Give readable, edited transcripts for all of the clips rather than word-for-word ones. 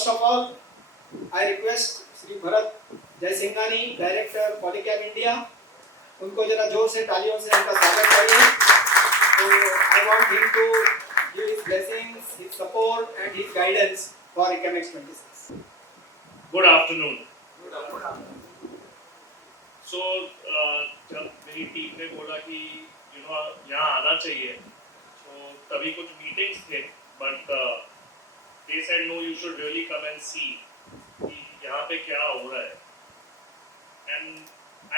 First of all, I request Shri Bharat Jaisinghani, director Polycab India, उनको जरा जोर से तालियों से उनका स्वागत करिए। तो I want him to give his blessings, his support and his guidance for ECAMX 26. Good afternoon. Good afternoon. So जब मेरी टीम ने बोला कि यहाँ आना चाहिए, तो तभी कुछ मीटिंग्स थे, but they said no, you should really come and see कि यहाँ पे क्या हो रहा है। And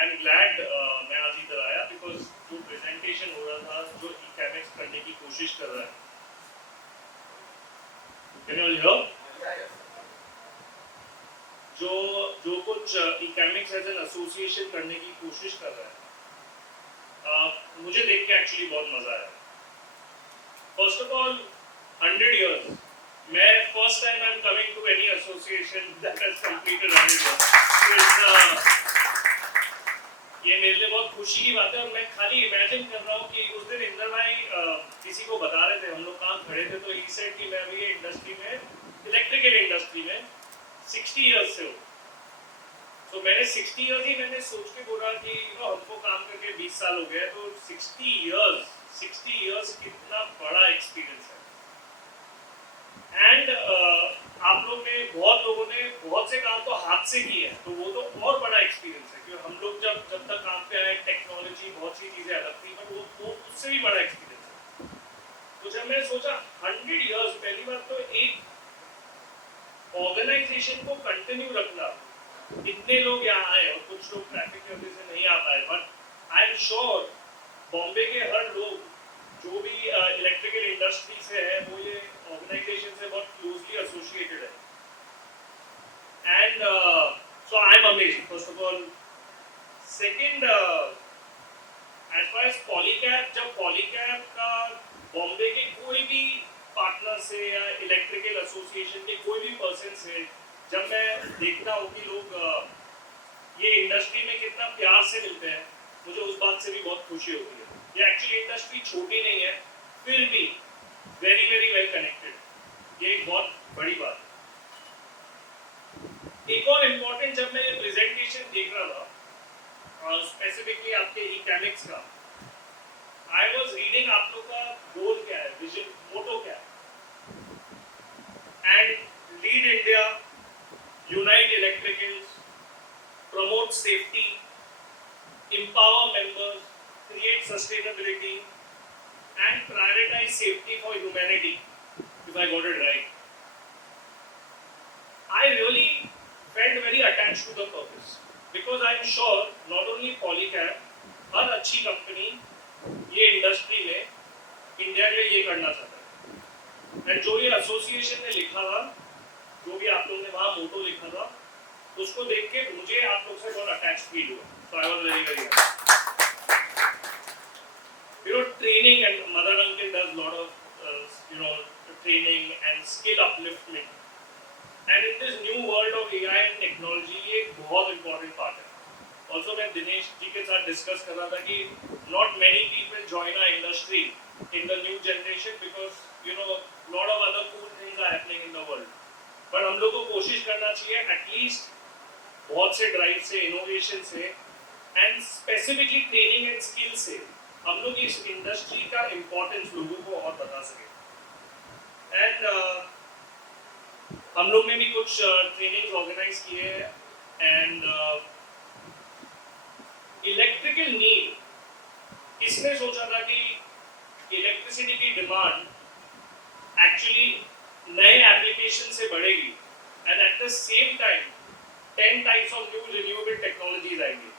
I'm glad मैं आज इधर आया because जो presentation हो रहा था, जो ECAMX करने की कोशिश कर रहा है। Can you all hear? जो कुछ ECAMX एज एन एसोसिएशन करने की कोशिश कर रहा है, मुझे देख के एक्चुअली बहुत मजा आया। फर्स्ट ऑफ ऑल 100 years, मैं first time I am coming to any association that has completed 100 years। ये मेरे लिए बहुत खुशी की बात है, और मैं खाली इमेजिन कर रहा हूँ कि उस दिन इंद्र भाई किसी को बता रहे थे, हम लोग कहाँ खड़े थे, तो ही सेड कि मैं अभी ये इंडस्ट्री में, इलेक्ट्रिकल इंडस्ट्री में 60 years से हो। तो मैंने 60 years ही मैंने सोच के बोला कि हमको काम करके 20 साल हो गए, तो 60 years कितना बड़ा एक्सपीरियंस है। एंड आप लोग ने, बहुत लोगों ने बहुत से काम तो हाथ से किए हैं, तो वो तो और बड़ा एक्सपीरियंस है, क्योंकि हम लोग जब तक काम पे आए, टेक्नोलॉजी बहुत सी चीजें अलग थी, पर वो उससे भी बड़ा एक्सपीरियंस है। तो जब मैंने सोचा 100 years, पहली बार तो एक ऑर्गेनाइजेशन को कंटिन्यू रखना, इतने लोग यहाँ आए और कुछ लोग ट्रैफिक की वजह से नहीं आ पाए, but I am sure Bombay के हर लोग जो भी इलेक्ट्रिकल इंडस्ट्री से है, वो ये ऑर्गेनाइजेशन से बहुत क्लोजली एसोसिएटेड है। And so I am amazed, first of all. Second, as far as Polycab, जब पॉलीकैब का बॉम्बे के कोई भी पार्टनर से या इलेक्ट्रिकल एसोसिएशन के कोई भी पर्सन से जब मैं देखता हूँ कि लोग ये इंडस्ट्री में कितना प्यार से मिलते हैं, मुझे उस बात से भी बहुत खुशी होती है। ये एक्चुअली इंडस्ट्री छोटी नहीं है, फिर भी वेरी वेरी वेल कनेक्टेड, ये एक बहुत बड़ी बात है। एक और इम्पोर्टेंट, जब मैं ये प्रेजेंटेशन देख रहा था, स्पेसिफिकली आपके ECAMX का, आई वाज रीडिंग आप लोग का गोल क्या है, विजन, मोटो क्या है, and lead India, unite electricals, promote safety, empower members, create sustainability and prioritize safety for humanity, if I got it right. I really felt very attached to the purpose, because I am sure not only Polycab, हर अच्छी company ये industry में India के लिए ये करना चाहता है। And जो ये एसोसिएशन ने लिखा था, जो भी आप लोगों ने वहाँ मोटो लिखा था, उसको देख के मुझे आप लोग से बहुत अटैच फील हुआ। So I was very very happy. Training, and Mother Uncle does a lot of training and skill upliftment. And in this new world of AI and technology, ये एक बहुत important part है। Also मैं दिनेश जी के साथ discuss कर रहा था कि not many people join our industry in the new generation because lot of other cool things are happening in the world. पर हम लोग को कोशिश करना चाहिए at least बहुत से ड्राइव से, इनोवेशन से, and specifically training and skill से हम लोग इस इंडस्ट्री का इम्पोर्टेंस लोगों को और बता सके। एंड हम लोग ने भी कुछ ट्रेनिंग ऑर्गेनाइज किए हैं, एंड इलेक्ट्रिकल नीड, किसने सोचा था कि इलेक्ट्रिसिटी की डिमांड एक्चुअली नए एप्लीकेशन से बढ़ेगी, and at the same time 10 types of new renewable technologies आएंगी।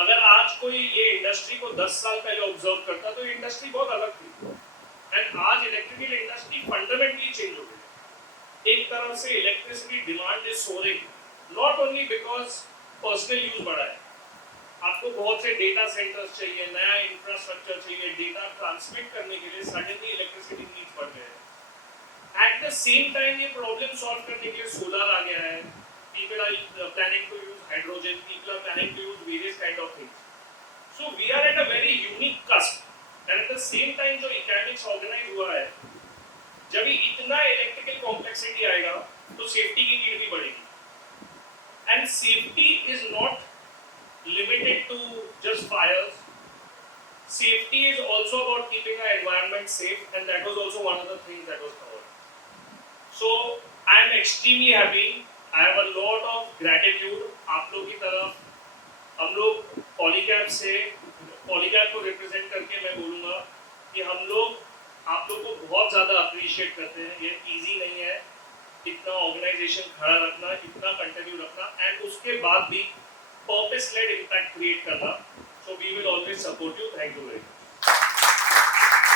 अगर आज कोई ये इंडस्ट्री को 10 साल पहले ऑब्जर्व करता, तो ये इंडस्ट्री बहुत अलग थी, एंड आज इलेक्ट्रिकल इंडस्ट्री फंडामेंटली चेंज हो गई। एक तरफ से electricity demand is soaring, not only because personal use बढ़ा है, आपको बहुत से डेटा सेंटर्स चाहिए, नया इंफ्रास्ट्रक्चर चाहिए, डेटा ट्रांसमिट करने के लिए सडनली इलेक्ट्रिसिटी नीड्स बढ़ गए हैं। एट द सेम टाइम ये प्रॉब्लम सॉल्व करने के लिए सोलर आ गया है, people are planning to use hydrogen, people are planning to use various kind of things. So we are at a very unique cusp, and at the same time जो ECAMX organize हुआ है, जब इतना electrical complexity आएगा, तो also about keeping our environment safe, and that was also one of the things that was covered. So I am extremely happy. I have a lot of gratitude आप लोग की तरफ। हम लोग पॉलीकैब से पॉलीकैब को रिप्रेजेंट करके मैं बोलूँगा कि हम लोग आप लोग को बहुत ज़्यादा अप्रिशिएट करते हैं। ये इजी नहीं है इतना ऑर्गेनाइजेशन खड़ा रखना, इतना कंटिन्यू रखना, एंड उसके बाद भी पर्पस लेड इम्पैक्ट क्रिएट करना। So we will always support you. Thank you very much.